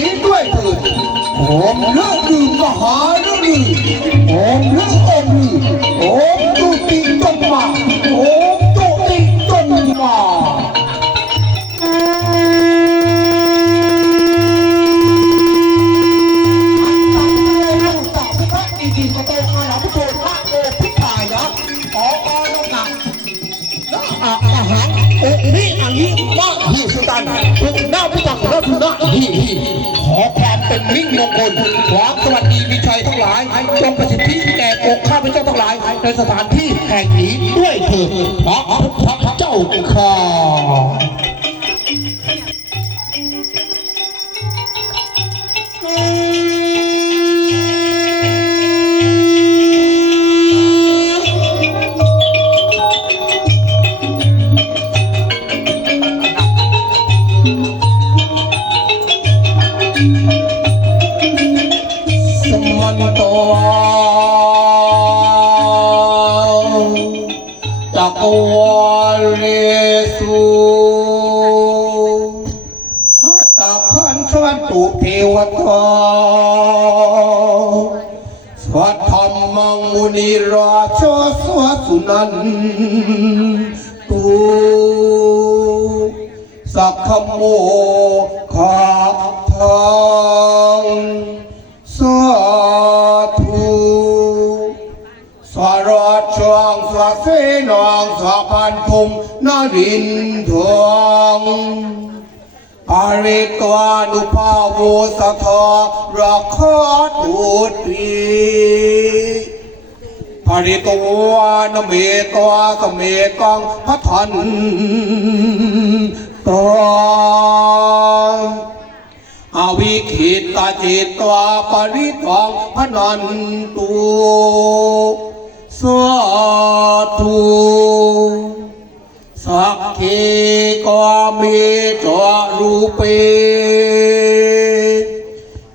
นี้ด้วยเถิดโอมเลิกดื่มมหาฤดีโอมเลิกอมฤโอมตุติจงมาโอมตุติจงมาอาอาหารโอ้ นี่อันนี้ว่าหิสุตันถูกหน้าพิจักระถูกหน้าหิหิขอความเป็นมิตรมงคลความสวัสดีมีชัยทั้งหลายจงประสิทธิแก่อกข้าพเจ้าทั้งหลาย ในสถานที่แห่งนี้ด้วยเถิดพระพุทธเจ้าข้า สวัสธรรมังมุนิราชสวสสุนันตุสักขโมขาทังสาธุสารชงสาเสนองสาพันธุมนารินทอง อาริตวานุภาโวสะทอรักขาตุตรีภริตวานเมตวาสเมกังพัทันตองอวิคิตาจิตวาปริตวังพนันตุสาธุสักขีกามีจ เป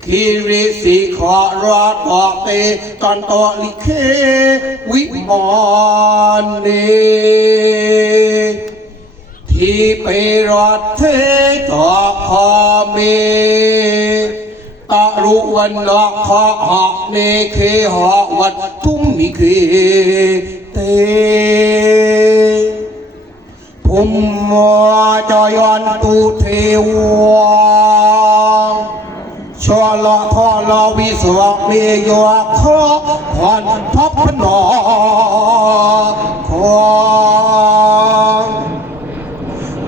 คิริสิขะราตะเตตันตะลิเควิมานเนที่ไปรัตเทตาคาเมตารุวันนาคาหะเนเคหะวัตทุมมิเคเต ภูมิจายันตุเทวาชาลาทอลาวิสวะเมยะขะขวัญพัพนอขอ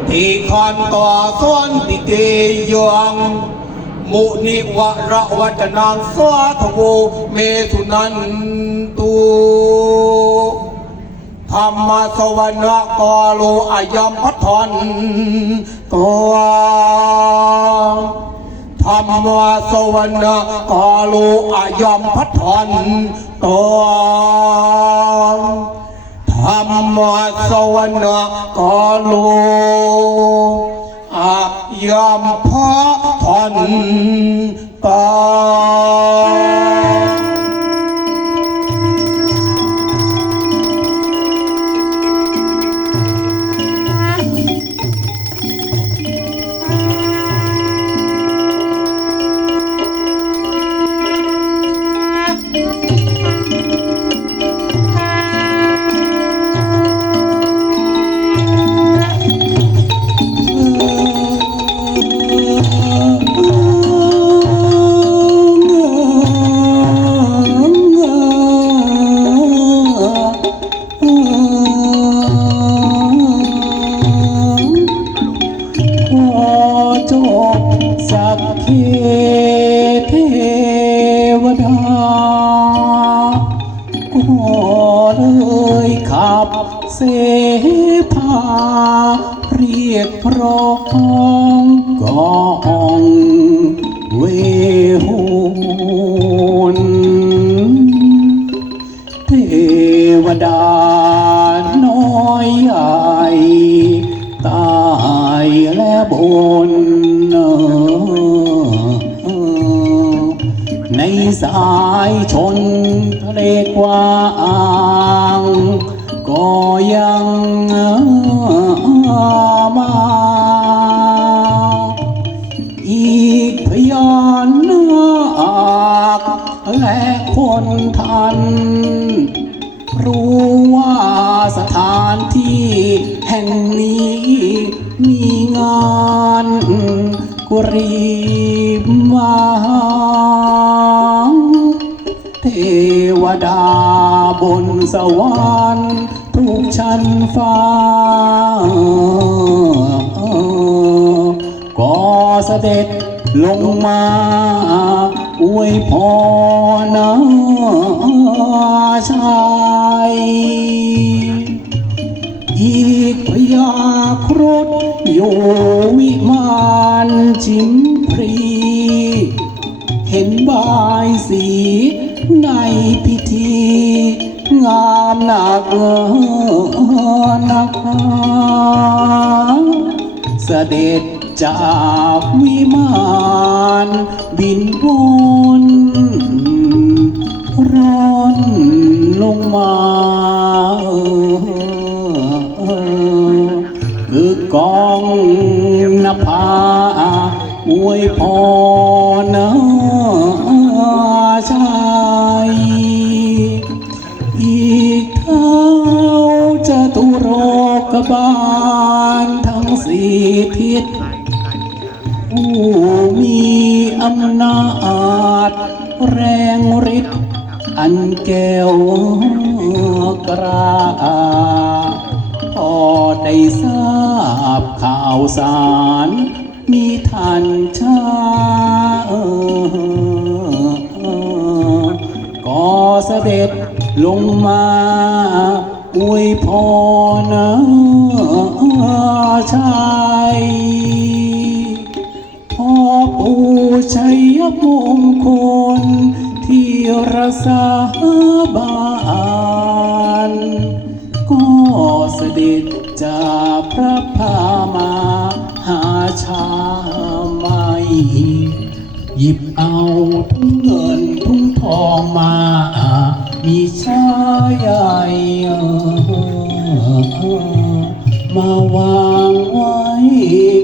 ที่คันต่อส่วนติเกยังมุนิวะระวัจนังสวาทโวเมสุนันตุ รรมสวรรค์กโลอายมพัทธนตัวธรรมสวรรค์กโลอายมพัทธนตัวธรรมสวรรค์กโลอายมพะทันตา พาเรียกพร้องกองเวหุนเทวดาน้อยใหญ่ตายและบนในสายชนทะเลกว้าง ยังมาอีกพยาและคนทัน รู้ว่าสถานที่แห่งนี้มีงานกุรีมาเทวดาบนสวรรค์ ทุกชั้นฟ้า ก็เสด็จลงมาอวยพรนะชายอีกพยาครุฑอยู่วิมานจิมพรี เห็นบา กนักเสด็จจากวิมานบินวนร้อนลงมาคือกองนภาอวยพร แรงฤทธิ์อันแก้วกราพอได้ทราบข่าวสาร มีทันชาก็เสด็จลงมาอวยพรนะชายพ่อปู่ ชัยมงคลที่รักษาบานก็เสด็จจากพระพามาหาชาไม่หยิบเอาทุ่งเงินทุ่งทองมา มีชาใหญ่มาวางไว้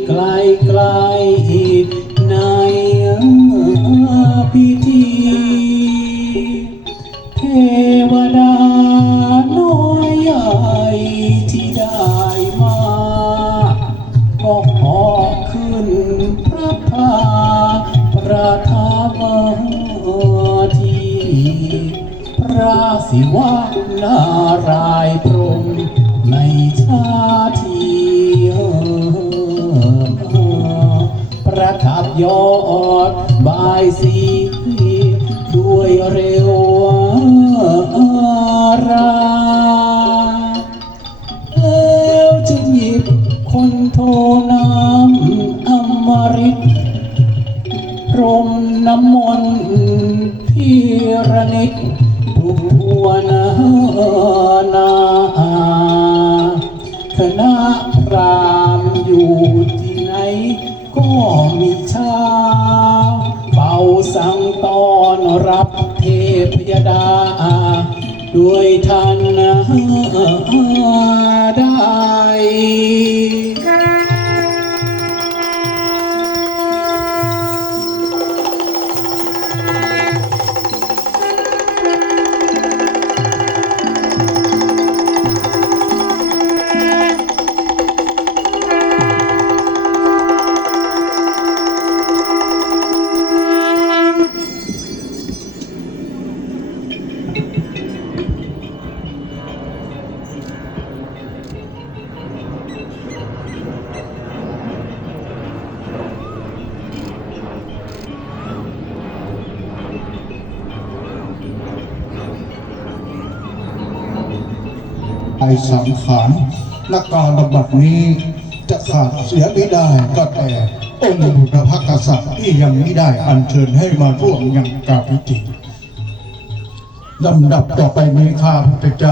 ไกลไกลๆ ที่พระศิวะนารายพรมในชาทีประทับยอดบายสีด้วยเร็ว คณะพรามอยู่ที่ไหน ก็มีชาเป่าสังตอนรับเทพยดา ด้วยท่านได้ ไปสังขารนักการระบัดนี้จะขาดเสียไม่ได้ก็แต่องค์บุรพกษัตริย์ที่ยังไม่ได้อัญเชิญให้มาร่วมยังกาพิธีลำดับต่อไปนี้ข้าพระเจ้า